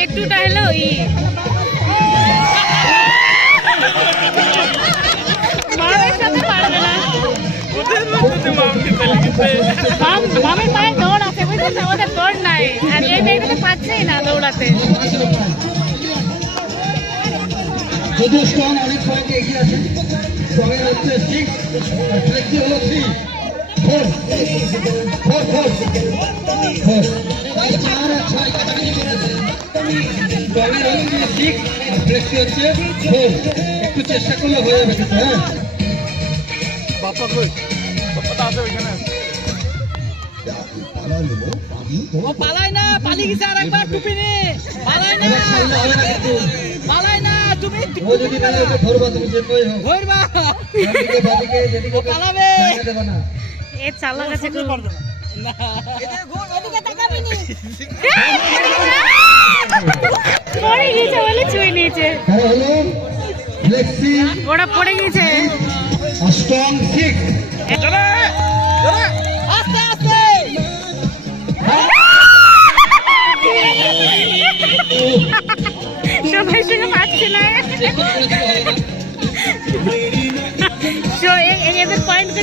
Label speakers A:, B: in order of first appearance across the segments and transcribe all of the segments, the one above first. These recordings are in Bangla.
A: একটুটা হলো ই মামের পায়ে দৌড় আছে বুঝেছ ওদের দৌড় নাই আর এই পাচ্ছেই না দৌড়াতে
B: যদিও স্ট্রং অনেক পয়েন্টে এগিয়ে আছে স্ট্রং এর হচ্ছে সিক্স হলো থ্রি হচ্ছে হচ্ছে ফোর একটু চেষ্টা করলে হয়ে যাবে
C: ও পালাই না পালিয়ে গেছে আর একবার টুপি নে। পালাই না।
B: না
C: পালাই না তুমি
B: ও যদি বলে ধরবা তুমি যেতেই হোক।
C: ধরবা। পালাবে।
B: দেবে না।
A: এ চালাক আছে খুব
C: না। ওদিকে তাকাবি নি
A: পড়ে গিয়েছে বলে ছুঁয়ে নিয়েছে।
B: ফ্লেক্সি
A: ওরা পড়ে গিয়েছে।
B: স্ট্রং সিক্স
C: আস্তে আস্তে।
A: সবাই সঙ্গে পাচ্ছে না।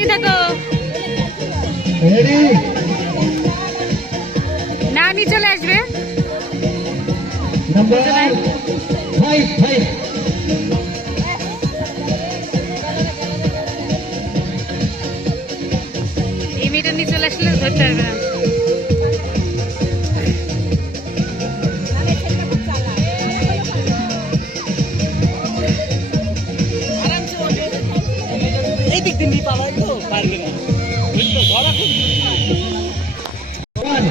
A: দিকে থাকো। নানি চলে আসবে। এই মেয়েটা নিয়ে চলে আসলে ধরতে পারবে না।
C: এই দিক দিয়ে পালাই তো পারবে না এই তো ধরা খুব
B: ওয়ান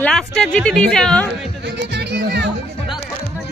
A: লাস্টে জিতে দিয়ে ও।
B: মুখোমুখি